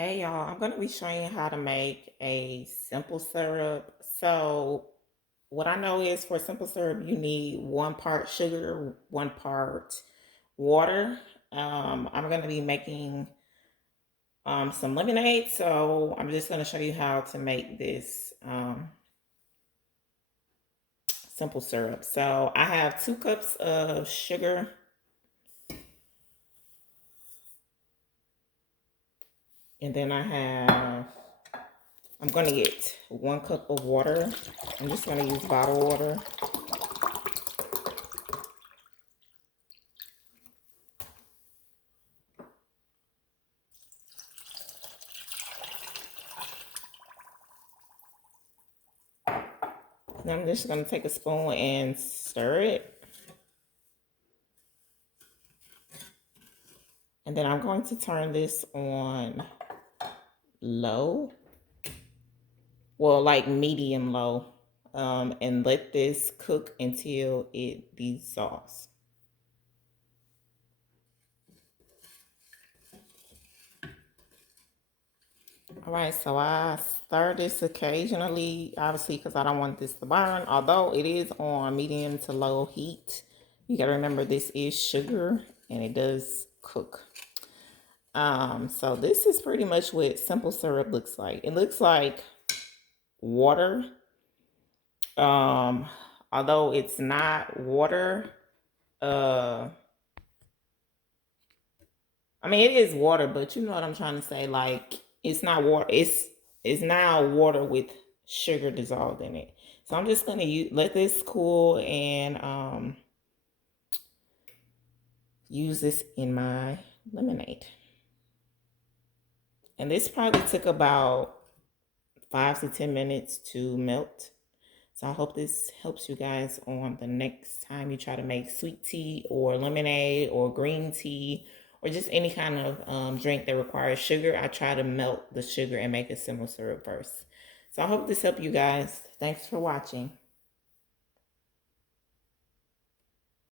Hey y'all, I'm going to be showing you how to make a simple syrup. So, what I know is for simple syrup, you need 1 part sugar, 1 part water. I'm going to be making some lemonade, so I'm just going to show you how to make this simple syrup. So, I have 2 cups of sugar, and then I'm going to get 1 cup of water. I'm just going to use bottled water. And I'm just going to take a spoon and stir it. And then I'm going to turn this on low. Well, like medium low. And let this cook until it dissolves. All right, so I stir this occasionally, obviously, because I don't want this to burn. Although it is on medium to low heat, you got to remember this is sugar and it does cook. So this is pretty much what simple syrup looks like. It looks like water. Um, Although it's not water, uh, I mean it is water, but you know what I'm trying to say. Like it's not water. It's now water with sugar dissolved in it. So I'm just gonna let this cool and use this in my lemonade. And this probably took about 5 to 10 minutes to melt. So I hope this helps you guys on the next time you try to make sweet tea or lemonade or green tea or just any kind of drink that requires sugar. I try to melt the sugar and make a simple syrup first. So I hope this helped you guys. Thanks for watching.